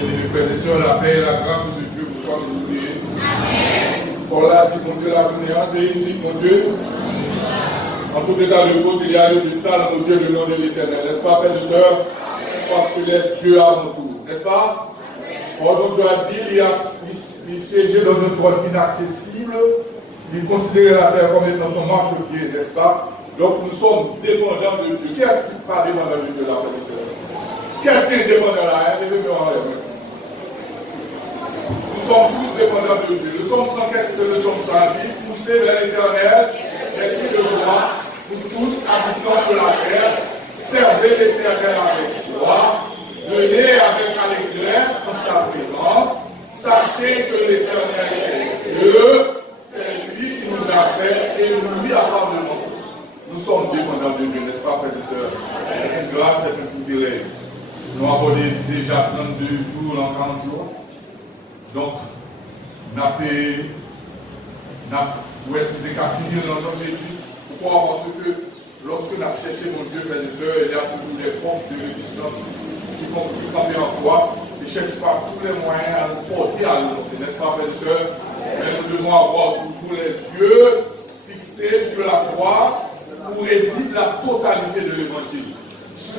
Mes frères et sœurs, la paix et la grâce de Dieu vous soient distribuées. Amen. Pour là, j'ai mon Dieu la journée, j'ai dit mon Dieu. En tout état de cause, il y a des salles, mon Dieu, le nom de l'Éternel. N'est-ce pas, frères et sœurs? Parce qu'il est Dieu à mon tour. N'est-ce pas? Or, donc, je dois dire, il siégeait dans un trône inaccessible. Il considérait la terre comme étant son marchepied, n'est-ce pas? Donc, nous sommes dépendants de Dieu. Qui est-ce qui n'est pas dépendant de Dieu là, frères et sœurs? Qu'est-ce qui est dépendant là? Nous sommes tous dépendants de Dieu. Le psaume 115 et le psaume 110, poussés vers l'Éternel, les cris de joie, vous tous, habitants de la terre, servez l'Éternel avec joie, venez avec allégresse en sa présence, sachez que l'Éternel est Dieu, c'est lui qui nous a fait et nous lui appartenons. Nous sommes dépendants de Dieu, n'est-ce pas, frères et sœurs? C'est une grâce, c'est un privilège. Nous avons déjà 32 jours en 40 jours. Donc, nous avons décidé qu'à finir dans notre étude. Pourquoi? Parce que lorsque nous avons cherché mon Dieu, frères et sœurs, il y a toujours des forces de résistance qui campent en quoi. Ils ne cherchent pas tous les moyens à nous porter à l'annoncer, n'est-ce pas, frères et sœurs? Mais nous devons avoir toujours les yeux fixés sur la croix où réside la totalité de l'évangile.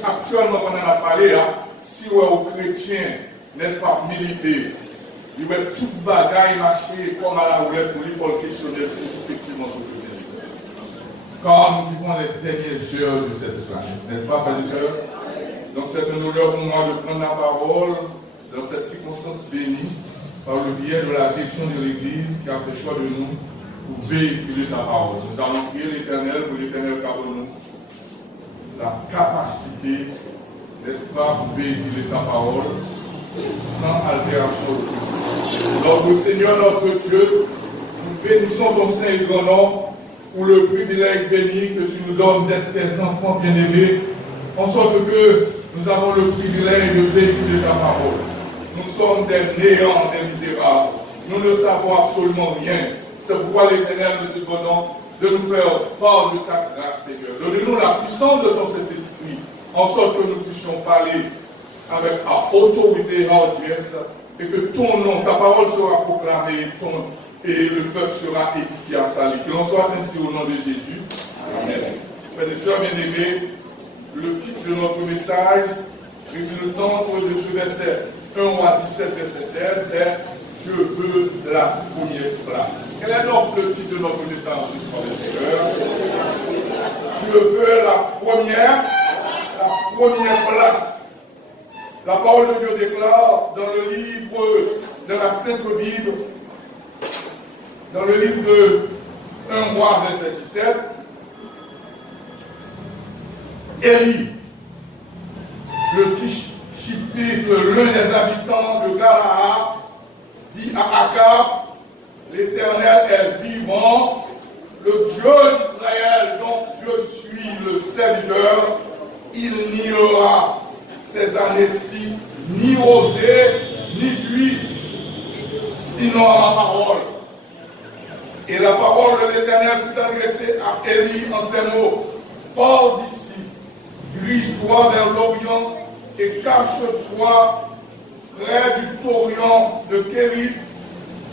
Actuellement, on en a parlé, hein, si on est aux chrétiens, n'est-ce pas, militer, il va toute bagaille marcher comme à la roulette pour lui, il faut le questionner si effectivement son chrétien. Car nous vivons les dernières heures de cette planète, n'est-ce pas, frères et sœurs? Donc c'est un honneur pour moi de prendre la parole dans cette circonstance bénie par le biais de la direction de l'Église qui a fait choix de nous pour véhiculer ta parole. Nous allons prier l'Éternel pour l'Éternel pardonne-nous la capacité, n'est-ce pas, pour véhiculer sa parole sans altération aucune. Notre Seigneur, notre Dieu, nous bénissons ton Saint et grand nom pour le privilège béni que tu nous donnes d'être tes enfants bien-aimés, en sorte que nous avons le privilège de véhiculer ta parole. Nous sommes des néants, des misérables. Nous ne savons absolument rien. C'est pourquoi l'Éternel nous demande de nous faire part de ta grâce, Seigneur. Donne-nous la puissance de ton Saint-Esprit, en sorte que nous puissions parler avec autorité et audience, et que ton nom, ta parole sera proclamée, et le peuple sera édifié à salut. Que l'on soit ainsi au nom de Jésus. Amen. Frères et sœurs bien-aimés, le titre de notre message, résultant de ce verset 1 à 17, verset 16, c'est « Je veux la première place ». Quel est donc le titre de notre message ce soir, frères et sœurs? Je veux la première place. La parole de Dieu déclare dans le livre de la Sainte Bible, dans le livre de 1 Roi, verset 17, Élie, le Tishbite, l'un des habitants de Galaad, dit à Akab, l'Éternel est vivant, le Dieu d'Israël dont je suis le serviteur, il n'y aura ces années-ci ni rosée, ni pluie, sinon ma parole. Et la parole de l'Éternel fut adressée à Élie en ces mots. Pars d'ici, dirige-toi vers l'Orient et cache-toi près du torrent de Kérit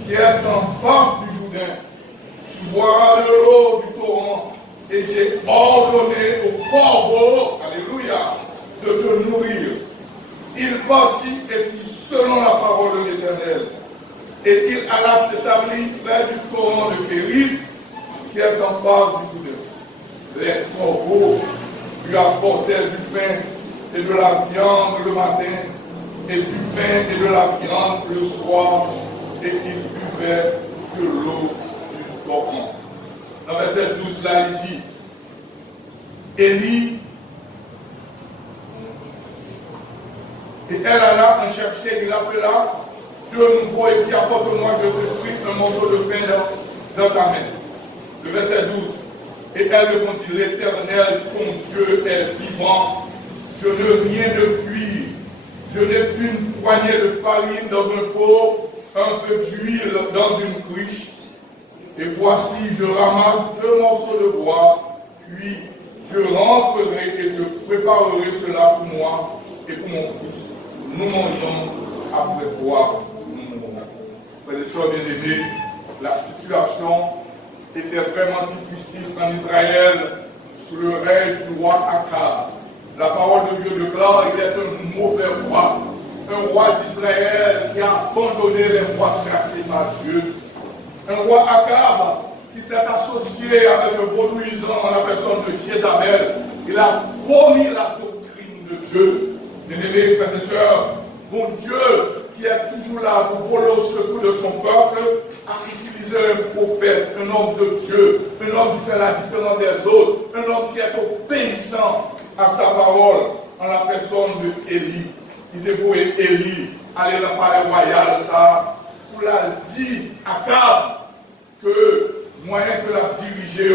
qui est en face du Jourdain. Tu boiras de l'eau du torrent et j'ai ordonné au corbeau, alléluia, de te nourrir. Il partit et fit selon la parole de l'Éternel. Et il alla s'établir près du torrent de Kérit qui est en face du Jourdain. Les corbeaux lui apportaient du pain et de la viande le matin, et du pain et de la viande le soir, et il buvait de l'eau du torrent. Dans verset 12, là, il dit, Élie, et elle alla en chercher, il appela de nouveau et dit, apporte-moi, je te prie un morceau de pain dans ta main. Le verset 12, et elle répondit, l'Éternel, ton Dieu est vivant, je n'ai rien de cuire, je n'ai qu'une poignée de farine dans un pot, un peu d'huile dans une cruche, et voici, je ramasse 2 morceaux de bois, puis je rentrerai et je préparerai cela pour moi et pour mon fils. Nous mangeons après quoi, frères et sœurs bien-aimés, la situation était vraiment difficile en Israël sous le règne du roi Akab. La parole de Dieu déclare qu'il est un mauvais roi, un roi d'Israël qui a abandonné les voies tracées par Dieu, un roi Akab qui s'est associé avec un vaudouisant en la personne de Jézabel. Il a vomi la doctrine de Dieu. Bien-aimés, frères et sœurs, bon Dieu, qui est toujours là pour voler au secours de son peuple, a utilisé un prophète, un homme de Dieu, un homme qui fait la différence des autres, un homme qui est obéissant à sa parole, en la personne de Élie. Il dévouait Élie, aller dans le palais royal, ça, pour la dire à Akab que moyen que la diriger,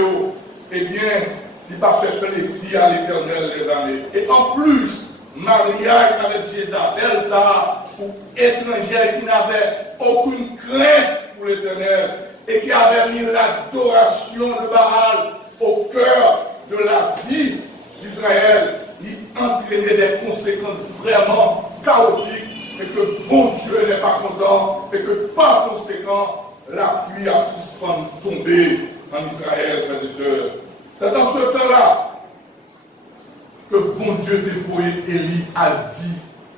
eh bien, il n'a pas fait plaisir à l'Éternel, les amis. Et en plus, mariage avec Jézabel, ça, pour étrangère qui n'avait aucune crainte pour l'Éternel et qui avait mis l'adoration de Baal au cœur de la vie d'Israël, il entraînait des conséquences vraiment chaotiques et que bon Dieu n'est pas content et que par conséquent, la pluie a suspendu tomber en Israël, frères et sœurs. C'est dans ce temps-là que bon Dieu dévoué Élie a dit,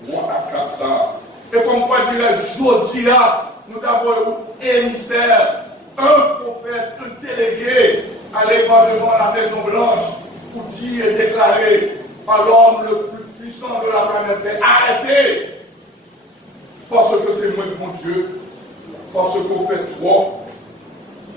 voilà comme ça. Et comme quoi dirait, je là, nous avons un émissaire, un prophète, un délégué, aller devant la Maison Blanche pour dire et déclarer à l'homme le plus puissant de la planète, arrêtez, parce que c'est moi mon Dieu, parce qu'on fait trop,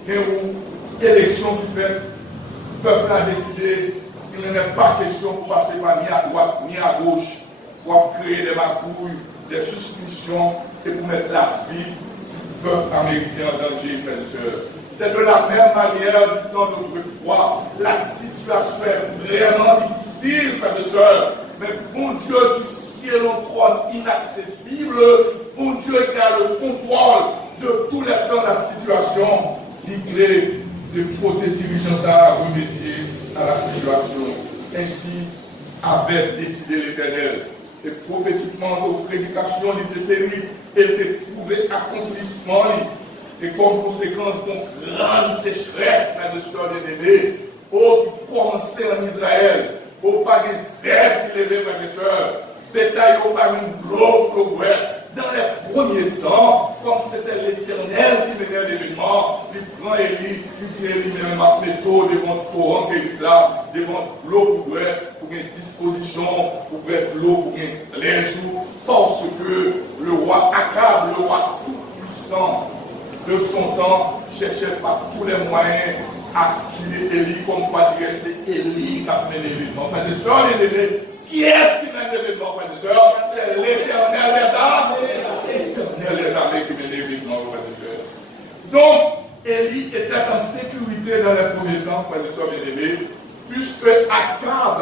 et une élection qui fait, le peuple a décidé, il n'est pas question de passer par ni à droite ni à gauche, pour créer des magouilles, des suspicions, et pour mettre la vie du peuple américain en danger, frères et sœurs. C'est de la même manière du temps d'autrefois. La situation est vraiment difficile, frères et sœurs. Mais bon Dieu qui sied le trône inaccessible, bon Dieu qui a le contrôle de tous les temps de la situation, livré de côté dirigeants à remédier à la situation. Ainsi avait décidé l'Éternel. Et prophétiquement, aux prédications, il était prouvé accomplissement. Et comme conséquence, d'une grande sécheresse, frères et sœurs bien-aimés, qui commençait en Israël, pas de zèbre qui levait, frères et sœurs, bétail, pas une gros progrès. Dans les premiers temps, comme c'était l'Éternel qui menait l'événement, il prend Élie, il dit Élie, même ma méthode devant le torrent qui est là, devant l'eau pour une disposition, pour l'eau, pour les eaux, parce que le roi Akab, le roi tout-puissant de son temps, cherchait par tous les moyens à tuer Élie, comme quoi dire c'est Élie qui a mené l'événement. Enfin, les soeurs, les bébés, qui est-ce qui mène l'événement, frères et sœurs? C'est l'Éternel des armées. L'Éternel des armées qui mène l'événement, frères et sœurs. Donc, Élie était en sécurité dans les premiers temps, frères et sœurs bien-aimés, puisque Akab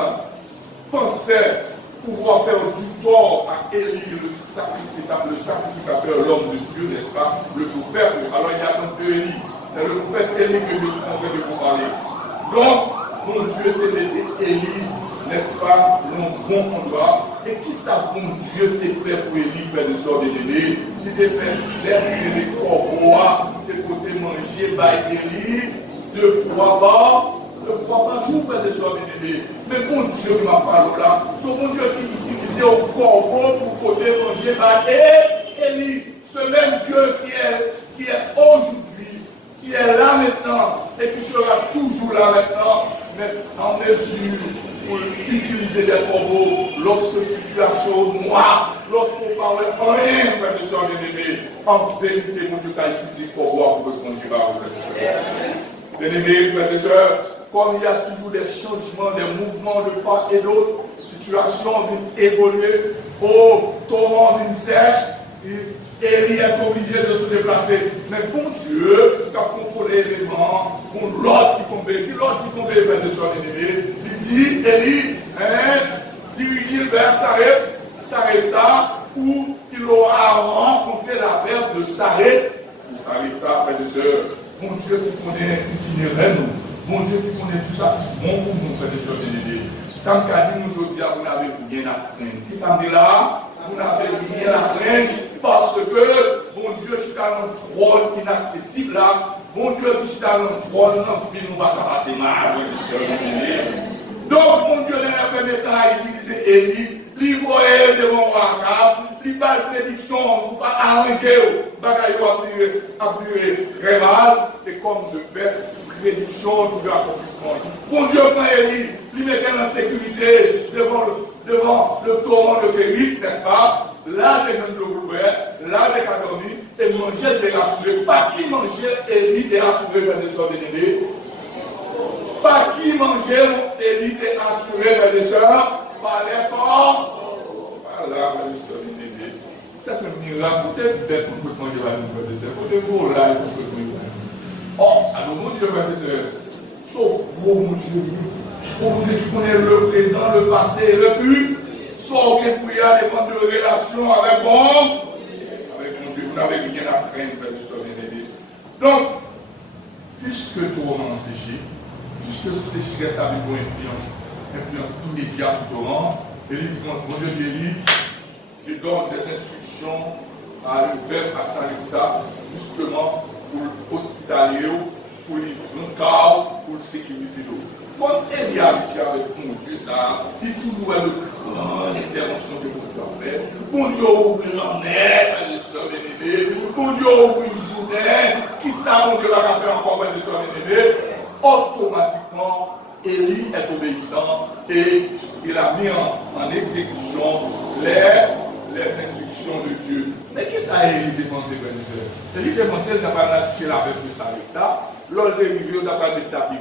pensait pouvoir faire du tort à Élie, le sacrificateur, l'homme de Dieu, n'est-ce pas, le prophète. Alors il y a donc deux Élie. C'est le prophète Élie que je suis en train de vous parler. Donc, mon Dieu t'était Élie, n'est-ce pas, mon bon endroit. Et qui ça, bon Dieu t'est fait pour Élie, frère de sœur bien-aimé? Il t'a fait l'air des corbeaux, t'es côté manger, by Élie, 2 fois par jour, frère de sœur bien-aimé. Mais bon Dieu qui m'a parlé là, c'est bon Dieu qui utilisait au corbeau pour côté manger, by Élie. Ce même Dieu qui est aujourd'hui, qui est là maintenant, et qui sera toujours là maintenant, mais en mesure pour utiliser des corbeaux lorsque situation noire, lorsqu'on parle rien, frère et sœurs bien-aimés. En vérité, mon Dieu a utilisé le corbeau pour répondre à vous, frères et sœurs. Bien-aimés, frères et sœurs, comme il y a toujours des changements, des mouvements de part et d'autre, situation vient évoluer, torrent vient sèche, Élie est obligé de se déplacer. Mais bon Dieu, qui a contrôlé l'élément, bon l'ordre qui tombait, frères et sœurs bien-aimés, il dit, Élie, dirige vers Sarepta, où il aura rencontré la verbe de Sarepta, frères et sœurs. Mon Dieu qui connaît l'itinéraire, mon Dieu qui connaît tout ça, mon frère et sœurs bien-aimés. Ça me dit aujourd'hui, vous n'avez rien à craindre. Qui ça me dit là? Vous n'avez rien à craindre. parce que mon Dieu, je suis dans un trône inaccessible là. Mon Dieu, je suis dans un trône, non, puis nous va passer mal, donc, mon Dieu, dans le premier temps, a utilisé Élie, il voyait devant Akab, il bat la prédiction, on ne peut pas arranger, bagaille a duré très mal, et comme de fait, prédiction, tout l'accomplissement. Mon Dieu, quand Élie, il mettait en sécurité devant le torrent de Kérit, n'est-ce pas? Là, les jeunes de l'ouvert, là, les cas dormi, et manger, les rassurer. Pas qui mangeait, Élie, et rassurer, les histoires de Néné. Pas qui mangeait, Élie, et assuré, mes et sœurs, par les corps. Voilà, mes histoires de Néné. C'est un miracle, peut-être bête pour que manger la nouvelle, mes et sœurs. Peut-être vous, là, pour que manger. Oh, alors mon Dieu, mes et sœurs, sauf vous, mon Dieu, pour vous qui connaissez le présent, le passé et le futur. Soit vous prière dépend de relation avec mon Dieu, vous n'avez rien à craindre, frère du soeur bien-aimé. Donc, puisque torrent séché, puisque sécheresse avait une influence immédiate sur torrent, Élie dit, mon Dieu dit, je donne des instructions à l'univers, à Sarepta, justement pour l'hospitalier, pour le cas, pour le sécuriser. Quand Élie a habitué avec mon Dieu, ça, il toujours a de grandes interventions que mon Dieu a fait. Mon Dieu ouvre l'année, mes soeurs bien-aimées. Mon Dieu ouvre une journée. Qui ça, mon Dieu va faire encore, mes soeurs bien-aimées? Automatiquement, Élie est obéissant et il a mis en exécution les instructions de Dieu. Mais qui ça Élie dépensé, mes soeurs? Élie dépensé, il n'a pas chez la bête de Sarepta. Lors des rivières, il n'a pas de tapis.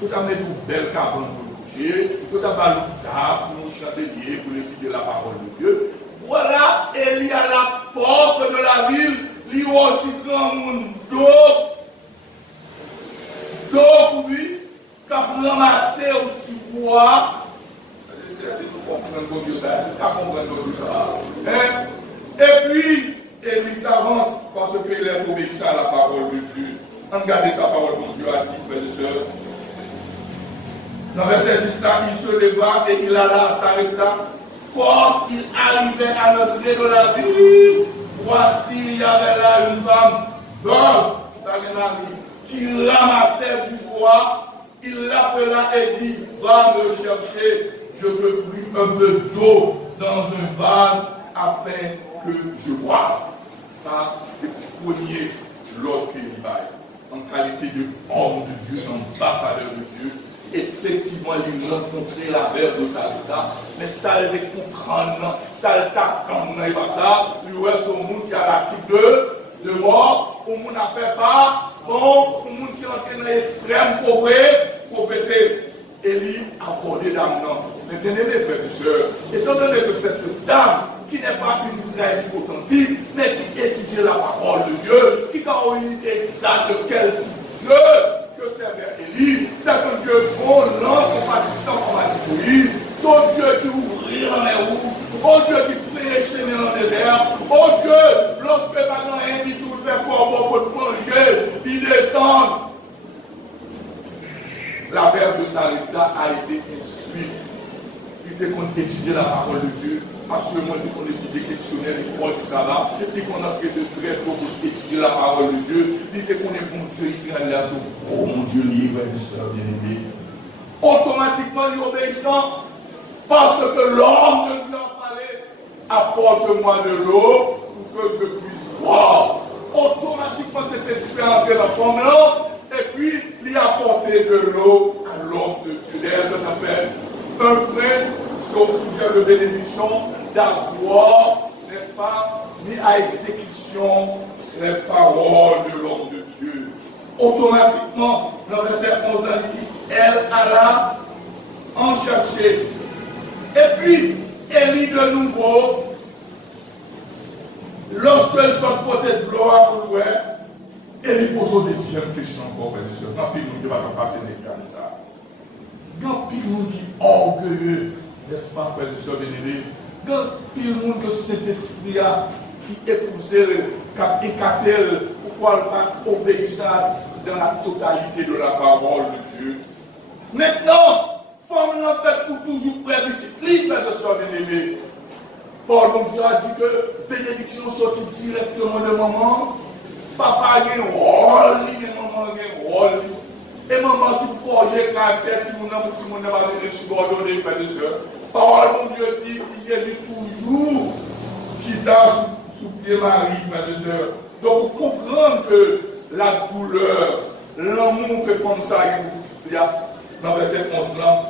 Tout à mettre une belle cabane pour le coucher, tout à mettre une table pour nous chandelier, pour étudier la parole de Dieu. Voilà, Élie à la porte de la ville, lui a tiré un d'eau pour lui, qui a ramassé au petit bois. C'est pour comprendre comme Dieu ça, c'est pas comprendre comme Dieu ça. Et puis, Élie s'avance parce qu'il est obéissant à la parole de Dieu. Regardez sa parole, mon Dieu a dit, frères et sœurs. Dans le verset 10, il se leva et il alla à Sarepta. Quand il arrivait à l'entrée de la ville, voici, il y avait là une femme bonne, qui ramassait du bois. Il l'appela et dit, va me chercher, je te prie un peu d'eau dans un vase afin que je boive. Ça, c'est pour premier l'autre qu'il baille. En qualité d'homme de Dieu, d'ambassadeur de Dieu. Effectivement, il rencontrait la verre de Sarepta, mais ça le comprendre, ça le t'attendre, et pas ça, lui ouais, ce monde qui a la type de mort, où on n'a fait pas, bon, où monde qui est dans l'extrême pauvreté, Élie a abordé dame non. Mais bien aimé frères et sœurs, étant donné que cette dame, qui n'est pas une Israélite authentique, mais qui étudie la parole de Dieu, qui a une idée exacte de quel type de Dieu que servait Élie, c'est que Dieu bon, lent, compatissant, comme a dit Moïse, son Dieu qui ouvrit la mer rouge, oh Dieu qui prêchait dans le désert, oh Dieu, lorsque pas dans rien du tout fait corbeau pour manger, il descend. La verbe de Sarepta a été instruite. Il était qu'on étudiait la parole de Dieu. Assurément, il qu'on étudiait questionnaire, l'école du sabbat, et qu'on a fait de très tôt pour étudier la parole de Dieu. Il était qu'on est bon Dieu ici en relation. Oh mon Dieu, libre et sœur bien-aimé. Automatiquement, il est obéissant. Parce que l'homme de Dieu a parlé, apporte-moi de l'eau pour que je puisse boire. Automatiquement, cet esprit a entré dans la forme là. Et puis, il a apporté de l'eau à l'homme de Dieu. D'ailleurs, tout à fait un prêt sur le sujet de bénédiction d'avoir, n'est-ce pas, mis à exécution les paroles de l'homme de Dieu. Automatiquement, dans le verset 11, il dit, elle alla en chercher. Et puis, Élie de nouveau, lorsqu'elle soit portée de gloire pour lui, Élie pose une deuxième question encore, frère et sœur. Quand il nous dit, va passer des cas de ça. Quand il nous dit orgueilleux, n'est-ce pas, frère et sœur bien-aimés? Quand il nous dit que cet esprit-là, qui épousait, qui écartait, pourquoi pas obéir ça dans la totalité de la parole de Dieu? Maintenant, il faut nous faire pour toujours près du petit livre, frère et sœur bien-aimés. Paul, bon Dieu a dit que bénédiction sortit directement de maman. Papa a un rôle, mais maman a un rôle. Et maman qui forge le caractère, si mon amour n'a pas été subordonné, frères et sœurs. Paul, mon Dieu dit, Jésus toujours qui danse sous pied Marie, frères et sœurs. Donc, vous comprenez que la douleur, l'amour que font ça, il y a dans verset 11 là.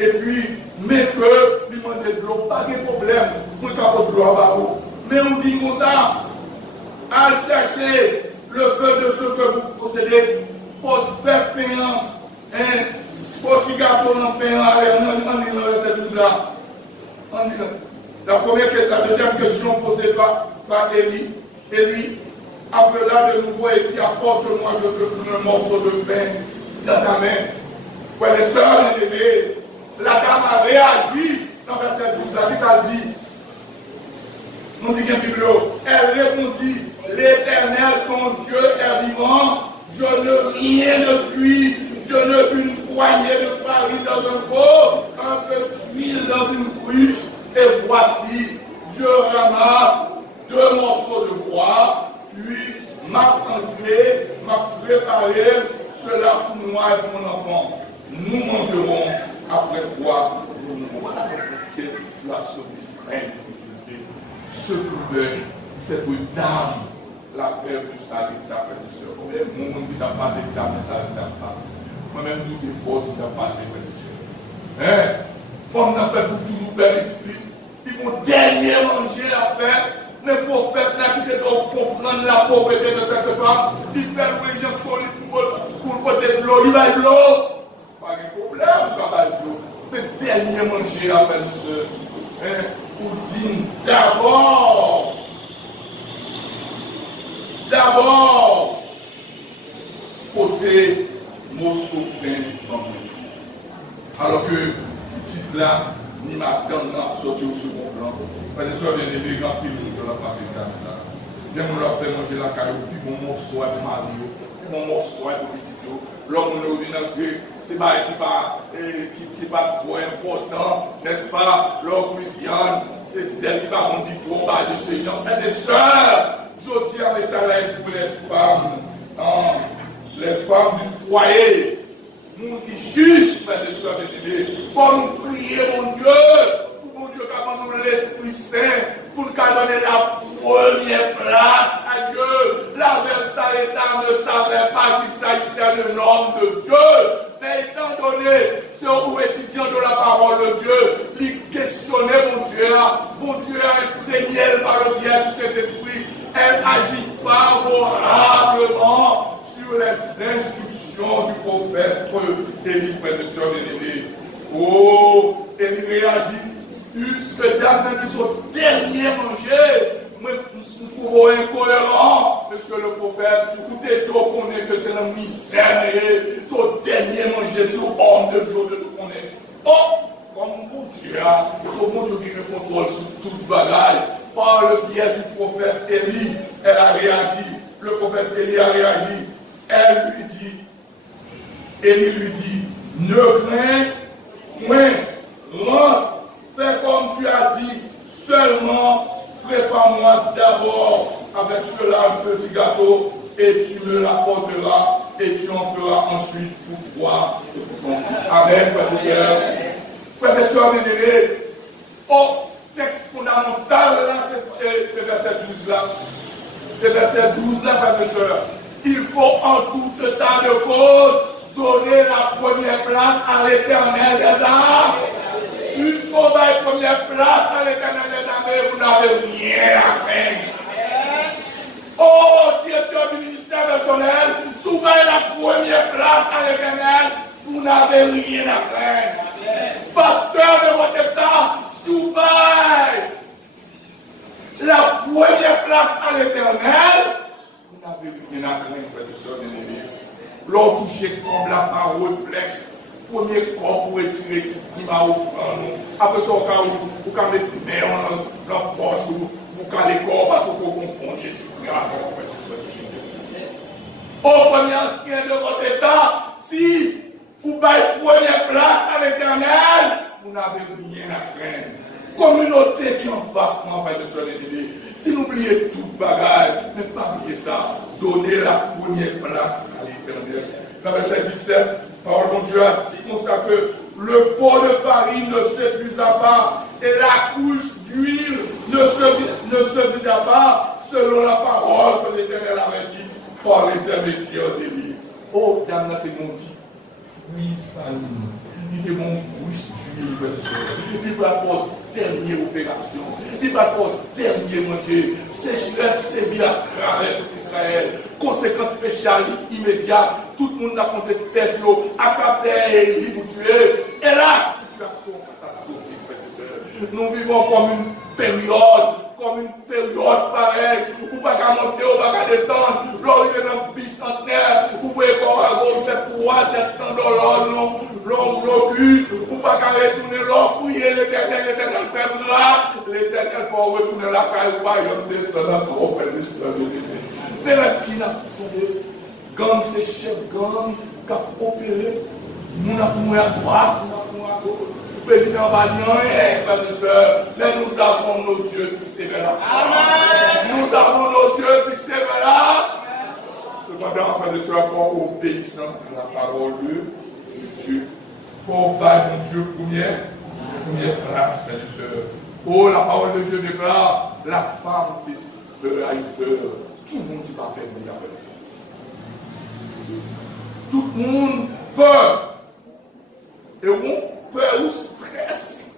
Et puis, mais que, lui demande de l'eau, pas de problème, pour capot de l'eau à Barreau. Mais on dit comme ça, à chercher le peu de ce que vous possédez, pour faire payant, pour petit gâteau en payant, on dit dans verset 12 là. La deuxième question posée par Élie. Élie appela de nouveau et dit, apporte-moi un morceau de pain dans ta main. Frères et sœurs, la dame a réagi dans verset 12 là. Qui ça dit? Nous dit qu'un Bible. Elle répondit, l'Éternel, ton Dieu est vivant, je ne rien ne puis, je ne qu'une poignée de farine dans un pot, un peu d'huile dans une cruche, et voici, je ramasse 2 morceaux de bois, puis m'a préparé cela pour moi et pour mon enfant. Nous mangerons après quoi nous mourrons. Quelle situation d'extrême difficulté se trouvait cette dame, la fève du salut, ta fève du sœur. Moi, qui t'a passé, qui t'a passé, qui t'a passé. Moi-même, tout est fort, qui t'a passé, frère du sœur. Femme n'a fait pour toujours permettre. Ils vont dernier manger après. Les prophètes là qui doivent comprendre la pauvreté de cette femme, ils font une injonction pour peut-être l'eau, il va de l'eau. Pas de problème, il va de l'eau. Mais dernier manger après nous sœurs. Pour dire d'abord, côté morceau pain dans le alors que petit là, ni ma dame n'a sorti au second plan. Parce que ça vient de l'église, puis nous devons passer comme ça. Dès qu'on leur fait manger la caillou, puis mon morceau est Mario, mon morceau est petit. L'homme nous vient d'entrer, c'est pas qui pas trop important, n'est-ce pas? L'homme qui vient, c'est celle qui va monter tout en bas de ces gens. Frères et sœurs, je tiens mes salaires pour les femmes du foyer, nous qui jugent, frères et sœurs, pour nous prier, mon Dieu, pour mon Dieu, comment nous l'Esprit Saint, pour nous donner la première place à Dieu. La Versailles ne savait pas qu'il s'agissait d'un homme de Dieu. Mais étant donné, c'est un étudiant de la parole de Dieu, il questionnait mon Dieu a imprégné par le biais du Saint-Esprit. Elle agit favorablement sur les instructions du prophète Élie, frères et sœurs bien-aimés. Oh, Élie réagit. Puisque d'après son dernier manger, nous trouvons incohérent, monsieur le prophète, tout est tout connaît que c'est la misère, son dernier manger, son homme de Dieu de tout connaître. Oh, comme mon Dieu, son bon Dieu qui nous contrôle sur toute bagaille, par le biais du prophète Élie, elle a réagi, le prophète Élie a réagi, Élie lui dit, ne crains point, rentre. Fais comme tu as dit, seulement prépare-moi d'abord avec cela un petit gâteau et tu me l'apporteras et tu en feras ensuite pour toi et pour ton fils. Amen, frères et sœurs. Frères et sœurs bien-aimés, au texte fondamental, là, c'est verset 12 là. C'est verset 12 là, frères et sœurs. Il faut en tout temps de cause donner la première place à l'Éternel des armes. Puisqu'on va la première place à l'Éternel des armées, vous n'avez rien à faire. Oh, directeur du ministère personnel, souvent la première place à l'Éternel, vous n'avez rien à faire. Pasteur de votre État, souvent la première place à l'Éternel, vous n'avez rien à craindre, frères et sœurs bien-aimés. L'on touche comme la parole flex. Premier corps pour retirer petit ma offrande. Après ça, vous pouvez mettre les mains dans la poche, vous pouvez les corps parce que vous comprenez Jésus-Christ. Au premier ancien de votre État, si vous avez première place à l'Éternel, vous n'avez rien à craindre. communauté qui en face, moi, frère de soeur l'ennemi. Si nous oublions tout bagage, mais pas oublier ça, donner la première place à l'Éternel. Dans verset 17, parole de Dieu a dit comme ça que le pot de farine ne s'épuisa pas et la couche d'huile ne se vida pas selon la parole que l'Éternel avait dit par l'intermédiaire d'Élie. Oh, il y en a qui m'ont dit, oui, farine. Il était mon bouche d'huile, il va faire dernière opération, il va faire dernier manger, sécheresse sévit à travers tout Israël, conséquences spéciales immédiates, tout le monde a compté tête, accapé et libre tuer, et la situation catastrophique, frères et sœurs. Nous vivons comme une période pareille, où pas qu'à monter, où pas qu'à descendre, l'origine d'un bicentenaire, où vous pouvez faire 3 ans dans l'homme locus, ou pas qu'à retourner l'homme, prier l'Éternel fait bras, l'Éternel faut retourner la caille, ou pas, il descend encore, frère de sœur. Mais là, qui n'a pas de gang, c'est chef gang, qui a opéré, nous avons à droite, nous avons à gauche. Président va dire rien, frères et sœurs, mais nous avons nos yeux fixés vers là. Amen. Nous avons nos yeux fixés vers là. Cependant, frères et sœurs, il faut obéissant à la parole de Dieu. Il faut obéir mon Dieu première place, frères et sœurs. Oh, la parole de Dieu déclare, la femme a eu peur. Qui ne dit pas peur, frères et sœurs? Tout le monde peur. Et on peur ou stress,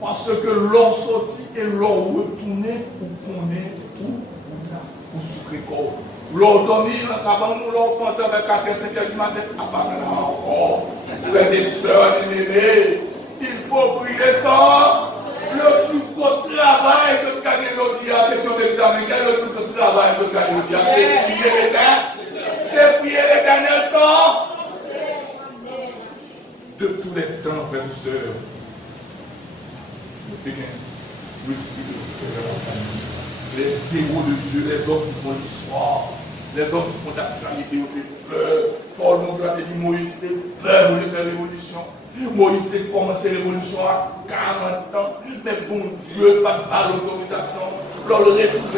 parce que l'on sortit et l'on retourné ou qu'on est ou souffrir corps. L'on dormit dans la cabane, l'on compte avec 4 et 5 heures du matin, à part là encore. Frères et sœurs aimés, il faut prier ça. Le plus gros travail que gagner l'autre, la question d'examen, quel est le plus gros travail que gagner l'autre? C'est prier l'Éternel. C'est prier l'Éternel ça. De tous les temps, frères et sœurs, les héros de Dieu, les hommes qui font l'histoire, les hommes qui font l'actualité, ont peur. Paul, mon Dieu, a dit Moïse était peur de faire l'évolution. Moïse a commencé l'évolution à 40 ans, mais bon Dieu, pas l'autorisation. L'on le retrouve,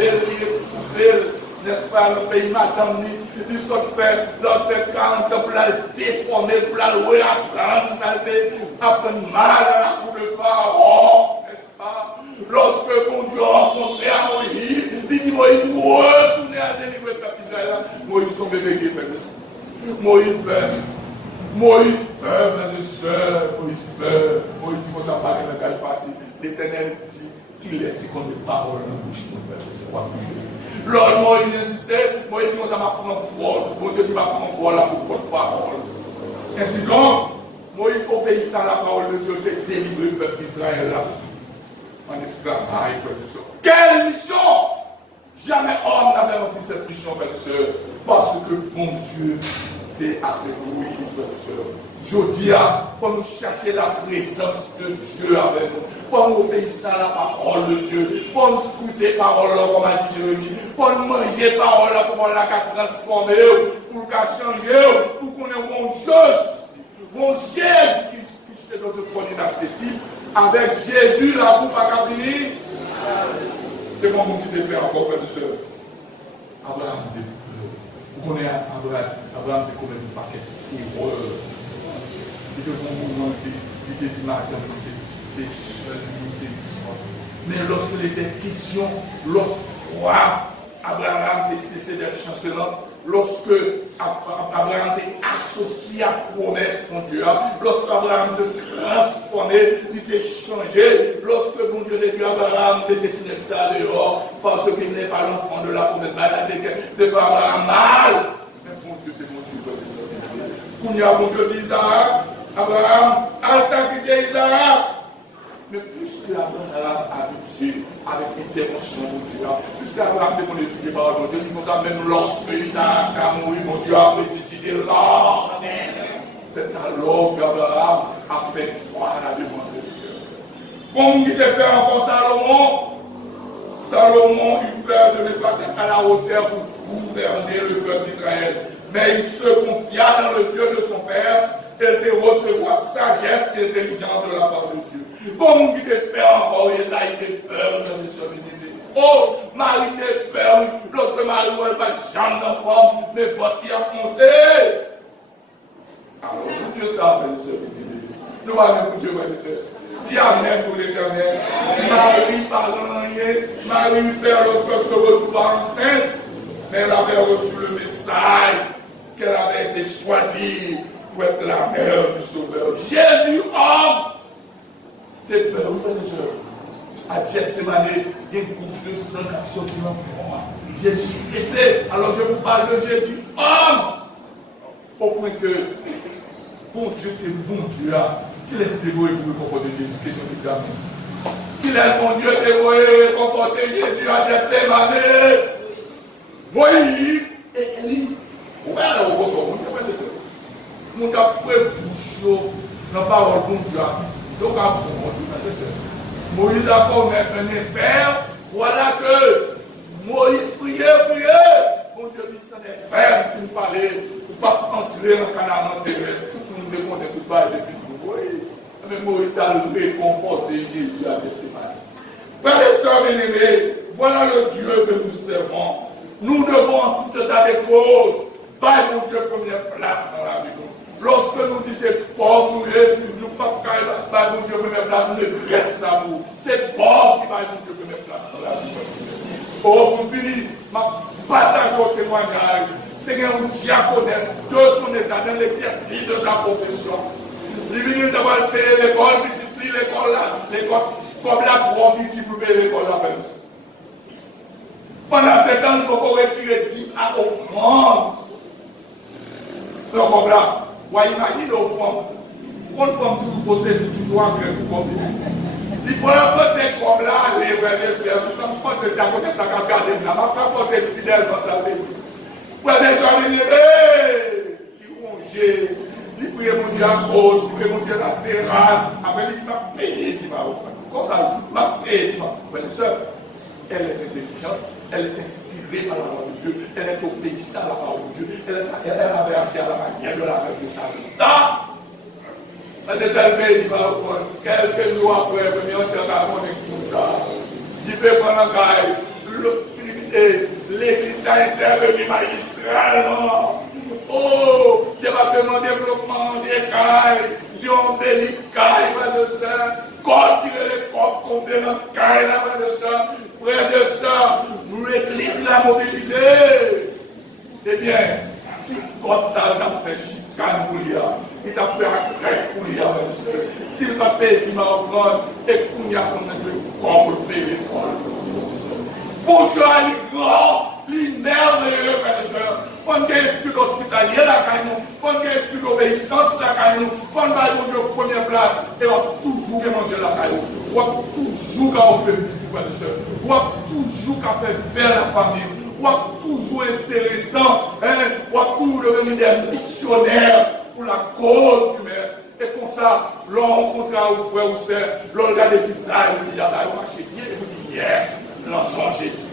n'est-ce pas, le pays madame, ils sont fait 40 ans pour la déformer, pour la réapprendre, ça fait apprendre mal à la cour de Pharaon, n'est-ce pas? Lorsque mon Dieu a rencontré à Moïse, il dit Moïse, retournez à délivrer le peuple d'Israël. Moïse tombe bégué, frère de sœur. Moïse peur, frère de sœur. Moïse peur. Moïse dit, ça paraît dans le cas facile. L'Éternel dit qu'il laisse qu'on des paroles dans la bouche de frère de sœur. Lors Moïse insistait, Moïse dit, ça m'a pris un vol. Mon Dieu dit, m'a pris un vol là pour votre parole. Ainsi donc, Moïse obéissant à la parole de Dieu, il a délivré le peuple d'Israël là. En esclavage, frère de sœur. Quelle mission! Jamais homme n'avait rempli cette mission, frère de sœur, parce que mon Dieu est avec nous, frère de sœur. Je dis, il faut nous chercher la présence de Dieu avec nous. Il faut nous obéir à la parole de Dieu. Il faut nous scruter la parole, comme a dit Jérémie. Il faut nous manger la parole pour qu'on la transformer, pour qu'on changer, pour qu'on ait mon Jésus qui c'est dans le trône inaccessible. Avec Jésus, la coupe à finir. C'est mon petit père encore, frère de sœur. Abraham, vous connaissez Abraham, c'est comme un paquet d'erreurs. Il était bon moment, il était dit, madame, c'est seul, c'est l'histoire. Mais lorsqu'il était question, l'offre, Abraham a cessé d'être chancelant. Lorsque Abraham était associé à la promesse de Dieu, lorsque Abraham était transformé, il était changé, lorsque mon Dieu dit Abraham était inexcellent dehors, parce qu'il n'est pas l'enfant de la promesse, il était pas Abraham mal. Mais mon Dieu, c'est mon Dieu, frère et sœur. Quand il y a mon Dieu dit Isaac, Abraham a sacrifié Isaac. Mais puisque Abraham a habitué avec l'intervention de Dieu, puisque Abraham est étudié par Dieu, il nous amène lorsque Isaac a mouru, mon Dieu a ressuscité l'homme. C'est alors qu'Abraham a fait croire à la demande de Dieu. Comme il était père encore Salomon eut peur de ne pas être à la hauteur pour gouverner le peuple d'Israël. Mais il se confia dans le Dieu de son père, et de recevoir sagesse et intelligence de la part de Dieu. Comme qui te peur encore, Esaïe te peur, monsieur Bénédicte. Oh, Marie te peur, lorsque Marie ne va pas de chambre d'enfant, mais votre qui a monté. Alors, Dieu ça, monsieur Bénédicte. Nous allons pour Dieu, monsieur. Dis Amen pour l'éternel. Marie parle rien. Marie père lorsqu'elle se retrouve enceinte, mais elle avait reçu le message qu'elle avait été choisie pour être la mère du Sauveur. Jésus, homme, t'es peur, frère et soeur. À Gethsemane, il y a une goutte de sang qui a sorti dans le moi. Jésus stressé. Alors je vous parle de Jésus, homme. Au point que, bon Dieu, t'es bon Dieu. Qui laisse tes voix pour conforter Jésus? Question de Dieu. Qui laisse mon Dieu tes voix conforter Jésus à Gethsemane? Moïse et Élie. Ouais, alors on ressort. Mon cap fait bouche dans la parole de Dieu. Donc, Moïse a comme un père. Voilà que Moïse priait. Mon Dieu dit, ça n'est ferme, il ne parlait pas entrer dans le canal terrestre. Tout le monde répondait tout bas depuis tout. Oui. Mais Moïse a réconforté Jésus à Gethsemane. Frères et sœurs bien-aimés, voilà le Dieu que nous servons. Nous devons en tout état de cause, par mon Dieu, première place dans la vie. Lorsque nous disons c'est pauvre, nous pas par mon Dieu, première place, nous regrettons ça. C'est pauvre qui va mon Dieu, première place dans la vie. Oh, pour finir, je partage au témoignage. C'est un diaconesse de son état dans l'exercice de sa profession. Il vient d'avoir payé l'école, petit l'école là, comme la pour petit pour payer l'école là. Pendant 7 ans, nous avons retiré 10 à offrande. Donc, comme là, vous imaginez l'offrande. Une femme pour poser, c'est toujours un grec pour combien. Il faut un peu comme là, les frères et sœurs, comme moi, c'est à côté de ça qu'a gardé, là, ma pas porter fidèle dans sa vie. Frères et sœurs, il rongeait, il priait mon Dieu à gauche, il priait mon Dieu latéral. Après, il m'a payé, il m'a offert. Comme ça, il m'a payé, il m'a offert. Frères et sœurs, elle est intelligente. Elle est inspirée par la parole de Dieu. Elle est obéissante à la parole de Dieu. Elle avait agi à la manière de la règle de sa vie. La deuxième il va reprendre quelques jours après, le premier ancien d'avant avec tout ça. Il fait prendre l'église a intervenu magistralement. Oh, département développement, des cailles, des délicats, frères et sœurs. Quand tirer les corps, tomber dans le caille, frères et sœurs. Frères et sœurs, l'église l'a mobilisé. Eh bien, si comme ça, il a fait chicane pour lui, il a fait un grec pour lui, s'il n'a pas payé 10 000 offrandes, et qu'on y a fait un corps pour payer l'école. Bonjour à l'ignorant, l'immerveilleux, frères et sœurs. Faut un esprit hospitalier là, faut un esprit d'obéissance là, faut un bail de première place, et on va toujours manger la caillou. On va toujours faire petit frères et sœurs. On va toujours faire belle la famille. On va toujours intéressant. On va toujours devenir des missionnaires pour la cause humaine. Et comme ça, l'on rencontre un frère ou sœur, l'on regarde les visages, on dit, ah, on marche bien, et vous dites, yes, l'enfant Jésus.